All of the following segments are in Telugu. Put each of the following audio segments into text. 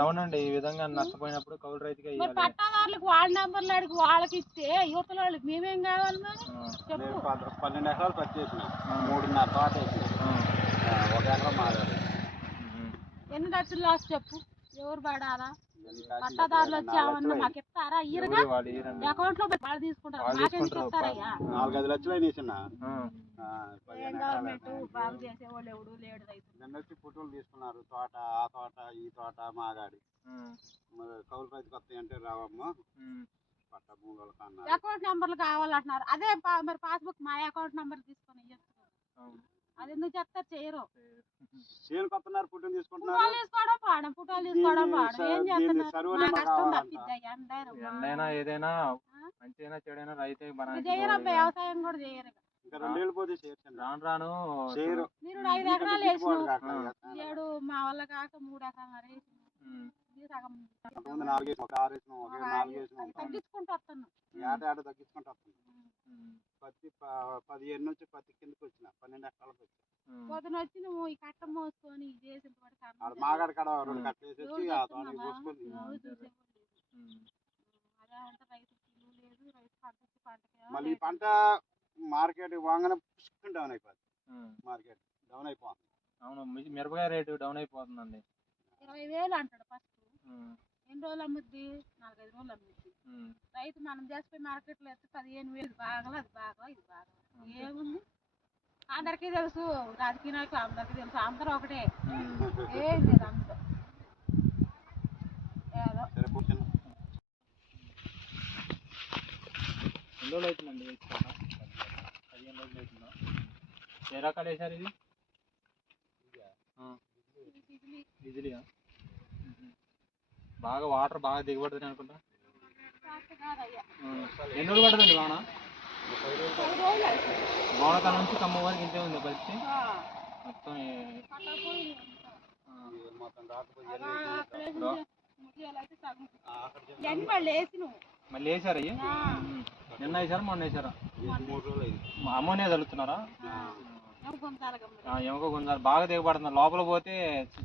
అవునండి. ఈ విధంగా నష్టపోయినప్పుడు కౌలు రైతుగా మరి పట్టాదారులకు వాళ్ళ నెంబర్లు అడిగి వాళ్ళకి ఇస్తే యువతల వాళ్ళకి మేమేం కావాలి మరి చెప్పు పన్నెండు ఎకరాలు వేసిన ఆ. మూడున్నర తోట వేసిన. ఒక ఎకరం ఉమ్, ఎన్ని లక్షలు లాస్ చెప్పు? ఎవరు పడాలా? పట్టాదారులు వచ్చి ఏమన్నా మాకు ఇస్తారా ఇయ్యరండి. అకౌంట్లో వాళ్ళు తీసుకుంటారు. మాకెందుకు. ఇస్తారయ్యా నాలుగైదు లక్షలు అయినా ఏం గవర్నమెంట్ బాగు చేసేవాళ్ళు ఎవడు లేడు రైతు నిన్న వచ్చి ఫోటోలు తీసుకున్నారు. తోట ఆ తోట ఈ తోట మాగాడి. కౌలు రైతుకి వస్తాయి అంటే రావమ్మ. అకౌంట్ నెంబర్లు కావాలంటున్నారు. అదే పా- మరి పాస్బుక్ మా అకౌంట్ నెంబర్ తీసుకొని ఇయ్యొచ్చు. అది ఎందుకు చెప్తారు? చేయరు. చేనుకి వస్తున్నారు ఫోటోలు తీసుకుంటున్నారు. తీసుకోవడం పాడం పుటాలు తీసుకోవడం పాడం. ఏం చేస్తున్నారు? మా కష్టం కావాలంట. తప్పిద్దా ఎండైనా ఏదైనా మంచిగా చెడైనా రైతే చేయరు అబ్బా, వ్యవసాయం కూడా చేయరు రాను రాను చేయరు. మీరు ఐదు ఎకరాలు వేసినావు. ఆ. ఏడు మా వల్ల కాక మూడు ఎకరాలు వేసిన వేసిన వేసిన. తగ్గించుకుంటూ వస్తున్నాం. తగ్గించుకుంటూ వస్తుంది ఉమ్, పత్తి పదిహేను నుంచి పత్తి కిందకి వచ్చిన పన్నెండు ఎకరాలకు వచ్చిన. పొద్దున వచ్చి నువ్వు ఈ కట్ట మోసుకొని ఇది మాగాడి కాడ రెండు ఉమ్. కట్టలు వేసి ఎవరు వచ్చి ఆ తోటకి చెప్తున్నావా? పోసుకొని ఎవరు చూసేవాళ్ళు లేరు. ఉమ్. అదే అంటే రైతు ఇల్లు లేదు రైతు పంట వచ్చి పంటకి మళ్ళీ ఈ పంట మార్కెట్ వాగానే పుష్కం డౌన్ అయిపోతుంది. మార్కెట్ డౌన్ అయిపోతుంది అవును మిరపకాయ రేటు డౌన్ అయిపోతుందండి. ఇరవై వేలు అంటాడు ఫస్ట్. ఎన్ని రోజులు అమ్ముద్ది? నాలుగైదు రోజులు అమ్ముద్ది. రైతు మనం చేసిపోయి మార్కెట్లో వేస్తే పదిహేను వేలు బాగల అది బాగా ఇది బాగా ఏముంది? అందరికీ తెలుసు రాజకీయ నాయకులు అందరికీ తెలుసు అందరూ ఒకటే. ఏం లేదు ఎన్ని రోజులు అవుతుందండి వేసుకోవడం పదిహేను రోజులు అవుతుందా? ఏ రకాలు వేసారు ఇది? బిజిలియా బాగా వాటర్ బాగా దిగబడుతుంది అనుకుంటా. ఎన్ని రోజులు పడుతుంది వాన? అయితే వానకాలం నుంచి ఖమ్మం వరకు ఇంతే ఉంది పరిస్థితి. ఆ, మొత్తం మళ్ళీ వేసారు నిన్న వేసారా మొన్న వేసారా? అమ్మోనే. ఆ, ఎముక గుంజాలి. బాగా దిగబడుతుంది. లోపల పోతే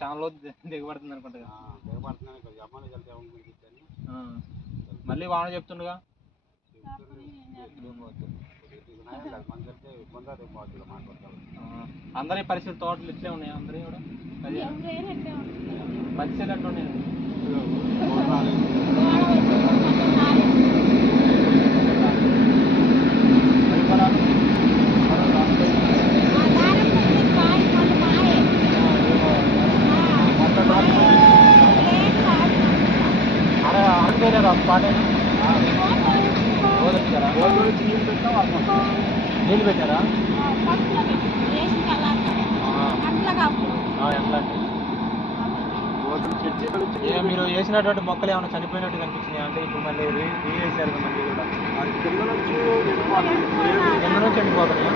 చాలా దిగబడుతుంది అనుకుంటా కదా. దిగబడుతున్నాను మళ్ళీ వాన చెప్తుండగా. అందరి పరిస్థితి తోటలు ఇట్లే ఉన్నాయి అందరి కూడా. పరిస్థితులు ఎట్లా ఉన్నాయి గోడ వచ్చి మొత్తం నాలుగు. పరిసరాలు? ఆ దారి కొంచెం కాయ కొంచెం మాయే. ఆ, మొత్తం మాయే. రాత్రి- ఏం కాదు. అరే ఆడుకోలేరు ఆ స్పాట్ అయినా పోతాం. రోజు వచ్చారా నీళ్ళు పెట్టినా వాళ్ళు నీళ్ళు పెట్టారా ఆ, ఫస్ట్లో పెట్టు. వేసిన తర్వాత ఆ. అట్లాగా అప్పుడు. ఆ, ఎట్లా అంటే వచ్చి ఇక మీరు వేసినటువంటి మొక్కలు ఏమైనా చనిపోయినట్టు కనిపించినాయి? అంటే ఇప్పుడు మళ్ళీ వేసారు కదా మళ్ళీ కూడా. కింద నుంచి. కింద ఎండిపోతున్నాయా?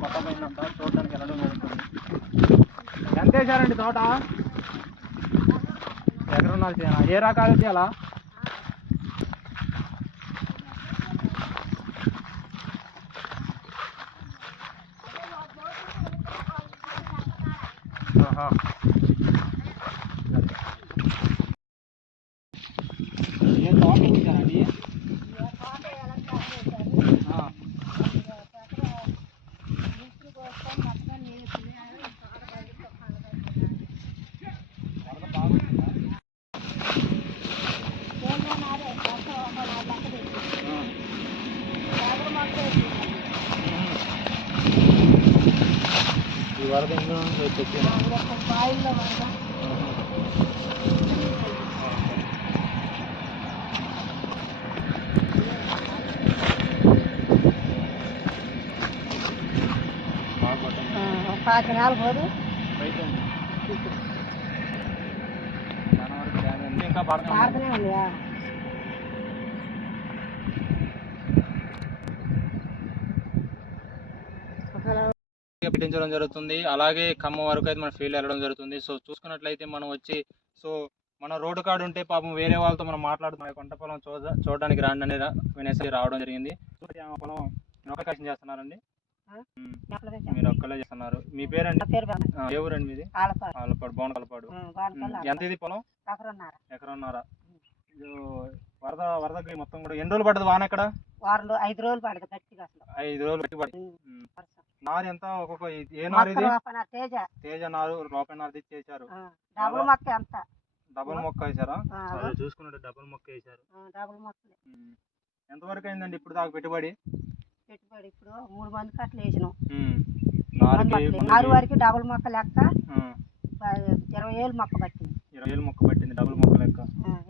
కొత్త పోయిందంట చూడడానికి వెళ్ళడం జరుగుతుంది ఎంత వేసారండి తోట. ఎకరన్నర చేయాలా ఏ రకాలు చేయాలా ఆహా. ఏ తోట వేసారండి ఆ. వరద బాగుంటుందా ఆ. ఈ వరద ఎన్నో నుంచి వచ్చి వచ్చింది బాగా పడుతుంది పాతినాలు పోదు రైతు ఉంది. చాలా వరకు డ్యామేజ్ ఉంది. ఇంకా పడుతుంది పాడుతూనే ఉంది పెట్టించడం జరుగుతుంది. అలాగే ఖమ్మం వరకు అయితే మన ఫీల్డ్ వెళ్ళడం జరుగుతుంది. సో చూసుకున్నట్లయితే మనం వచ్చి సో మన రోడ్డు కాడు ఉంటే పాపం వేరే వాళ్ళతో మనం మాట్లాడుతున్నాం పంట పొలం చూడ చూడడానికి రాండి అని వినేసి రావడం జరిగింది. పొలం చేస్తున్నారండి. మీరు ఒక్కలే చేస్తున్నారు. మీ పేరండి? ఏ ఊరండి మీది? ఆలపాడు ఆలపాడు బోన వానపల్లి ఎంత ఇది పొలం? ఎకరన్నర. వరద వరదకి మొత్తం కూడా ఎన్ని రోజులు పడ్డది వాన ఎక్కడ? వారం ఐదు రోజులు పడదు గట్టిగా అసలు. ఐదు రోజులు. నారు ఎంత ఒక్కొక్క ఇది- ఏ నారు ఇది తేజ. తేజ నారు రూపాయి నారు తెచ్చేసారు డబుల్ మొక్క ఎంత? డబుల్ మొక్క వేసారా చూసుకున్నట్టు డబుల్ మొక్క వేసారు ఆ, డబుల్ మొక్కలు. ఉమ్. ఎంతవరకు అయిందండి ఇప్పుడు దాకా పెట్టుబడి? పెట్టుబడి ఇప్పుడు మూడు మంది కట్టలు వేసినాం. ఆరు వరకు డబుల్ మొక్క లెక్క ఇరవై ఏళ్ళు మొక్క పట్టింది. ఇరవై వేలు మొక్క పట్టింది డబుల్ మొక్క లెక్క.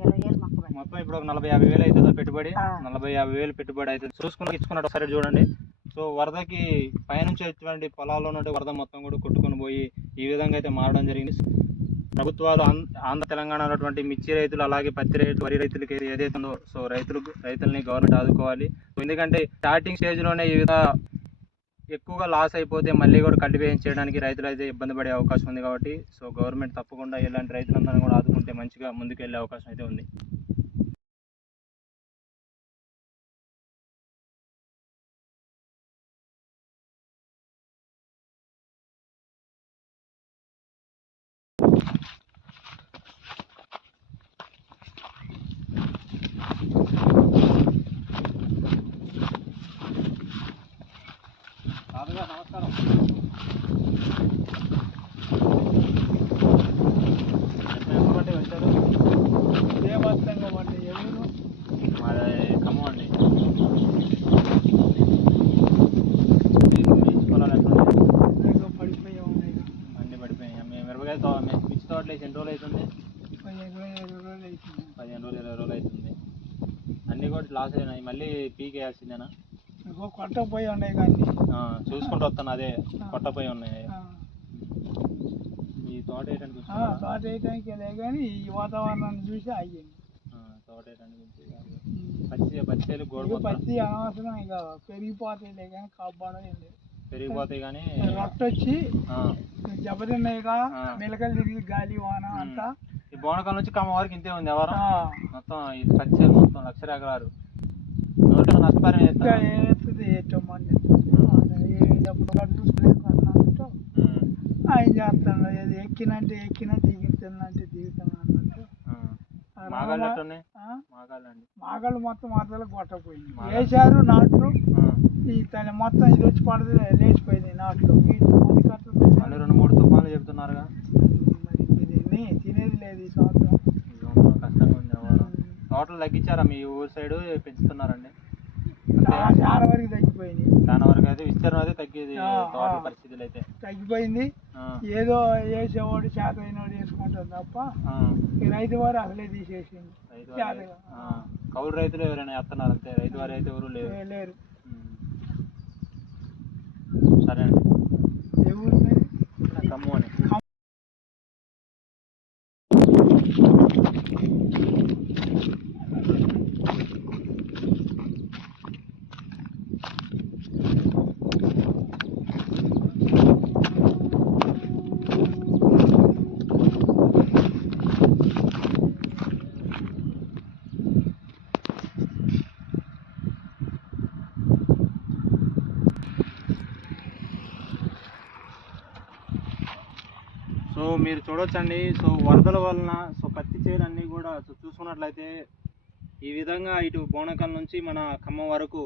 ఇరవై ఏళ్ళు మొక్క మొత్తం ఇప్పుడు ఒక నలభై యాభై వేలు అవుతుందా పెట్టుబడి. నలభై యాభై వేలు పెట్టుబడి అవుతుంది. చూసుకుని ఇచ్చుకున్నట్టు ఒకసారి చూడండి. సో వరదకి పైనుంచి వచ్చేటువంటి పొలాల్లో నుండి వరద మొత్తం కూడా కొట్టుకొని పోయి ఈ విధంగా అయితే మారడం జరిగింది. ప్రభుత్వాలు ఆంధ్ర తెలంగాణలో అటువంటి మిర్చి రైతులు అలాగే పత్తి రైతులు వరి రైతులకి ఏదైతే ఉందో సో రైతులు రైతుల్ని గవర్నమెంట్ ఆదుకోవాలి. ఎందుకంటే స్టార్టింగ్ స్టేజ్లోనే ఈ విధంగా ఎక్కువగా లాస్ అయిపోతే మళ్ళీ కూడా కల్టివేషన్ చేయడానికి రైతులు అయితే ఇబ్బంది పడే అవకాశం ఉంది కాబట్టి సో గవర్నమెంట్ తప్పకుండా ఇలాంటి రైతులందరినీ కూడా ఆదుకుంటే మంచిగా ముందుకు వెళ్ళే అవకాశం అయితే ఉంది రాదుగా నమస్కారం ఎప్పుడు బట్టి వచ్చారు దేవస్థంగా పడ్డ ఎవరు మాది ఖమ్మం అండి మీకు మిర్చి పొలాలు ఎట్లా ఉన్నాయి? పడిపోయి ఉన్నాయి అన్ని పడిపోయాయి మేము మిరపకాయ తో మేము మిర్చి తోటలు వేసి ఎన్ని రోజులు అవుతుంది పదిహేను రోజులు ఇరవై రోజులు అవుతుంది పదిహేను రోజులు ఇరవై రోజులు అవుతుంది అన్నీ కూడా లాస్ అయినాయి మళ్ళీ పీకేయాల్సిందేనా? కొట్టపోయి ఉన్నాయి కానీ. చూసుకుంటూ వస్తాను అదే కొట్టపోయి ఉన్నాయి. తోట వేయడానికి? తోట వేయడానికి లే కానీ ఈ వాతావరణాన్ని చూసి అయ్యింది. తోట వేయడానికి పచ్చి పచ్చేలు గోడ పత్తి అనవసరం ఇక పెరిగిపోతాయిలే కానీ కాపాడేం లేదు. పెరిగిపోతాయి కానీ రొట్టె వచ్చి ఆ, దెబ్బతిన్నాయిగా. మెలకలు తిరిగి గాలి వాన అంతా. ఈ బోనకాల నుంచి కమ్మ వరకు ఇంతే ఉంది ఎవరు మొత్తం ఇది పచ్చేలు మొత్తం లక్ష ఎకరాలు నష్టపరిహారం ఇంకా? ఏస్తుంది ఏటమ్మని డబ్బులు చూసుకోలేదు ఆయన చేస్తాడు. ఏది ఎక్కినంటే ఎక్కిన దిగుతున్నంటే దిగుతున్నా అన్నట్టు మాగాళ్ళు మొత్తం మాటలు కొట్టపోయింది. వేశారు నాట్లు. ఈ తన మొత్తం ఇది వచ్చి పడదు లేచిపోయింది నాట్లు. రెండు మూడు తుఫాన్లు చెప్తున్నారుగా. తినేది లేదు ఈ సంవత్సరం. కష్టంగా ఉంది తోటలు తగ్గించారా మీ ఊరు సైడ్? పెంచుతున్నారండి? చాలా వరకు తగ్గిపోయింది. చాలా వరకు అయితే విస్తీర్ణం అయితే తగ్గేది తోటల. పరిస్థితులు అయితే. తగ్గిపోయింది. ఏదో వేసేవాడు చేత అయినోడు వేసుకుంటారు తప్ప. ఈ రైతు వారు అసలే తీసేసింది కౌలు రైతులు ఎవరైనా వేస్తున్నారు అంతే. రైతు వారి అయితే ఎవరు లేరు. లేరు. సరే అండి ఏ ఊరు మీది? ఖమ్మం అని. మీరు చూడొచ్చండి. సో వరదల వలన సో పత్తి చేలు అన్నీ కూడా సో చూసుకున్నట్లయితే ఈ విధంగా ఇటు బోనకల్ నుంచి మన ఖమ్మం వరకు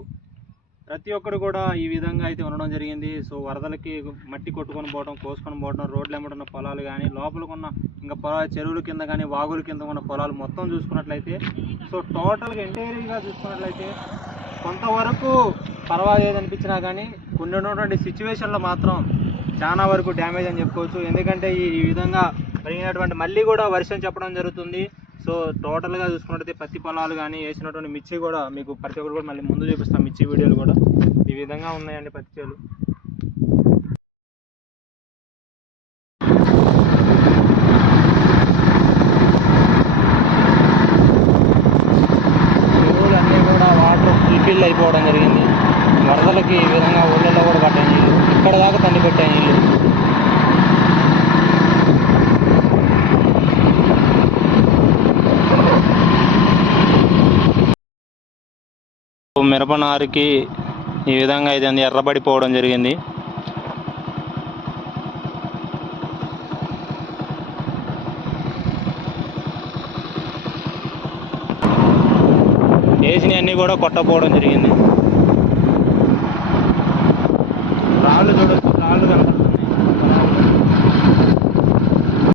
ప్రతి ఒక్కరు కూడా ఈ విధంగా అయితే ఉండడం జరిగింది. సో వరదలకి మట్టి కొట్టుకొని పోవడం కోసుకొని పోవడం రోడ్లు ఎమ్మడున్న పొలాలు కానీ లోపలకున్న ఇంకా పొలాలు చెరువుల కింద కానీ వాగుల కింద ఉన్న పొలాలు మొత్తం చూసుకున్నట్లయితే సో టోటల్గా ఎంటైర్గా చూసుకున్నట్లయితే కొంతవరకు పర్వాలేదు అనిపించినా కానీ కొన్ని ఉన్నటువంటి సిచ్యువేషన్లో మాత్రం చాలా వరకు డ్యామేజ్ అని చెప్పుకోవచ్చు. ఎందుకంటే ఈ విధంగా పెరిగినటువంటి మళ్ళీ కూడా వర్షం చెప్పడం జరుగుతుంది. సో టోటల్గా చూసుకున్నట్టయితే పత్తి పొలాలు కానీ వేసినటువంటి మిర్చి కూడా మీకు ప్రతి ఒక్కరు కూడా మళ్ళీ ముందు చూపిస్తాం మిర్చి వీడియోలు కూడా. ఈ విధంగా ఉన్నాయండి పత్తి చేలు. చెరువులు అన్నీ కూడా వాటర్ ఫుల్ఫిల్ అయిపోవడం జరిగింది. వరదలకి ఈ విధంగా ఊళ్ళల్లో కూడా పడ్డాయి నీళ్ళు ఇక్కడ దాకా తండ్రి పెట్టాయి నీళ్ళు మిరప నారుకి ఈ విధంగా ఇది ఉంది ఎర్రబడిపోవడం జరిగింది. వేసినవన్నీ కూడా కొట్టపోవడం జరిగింది.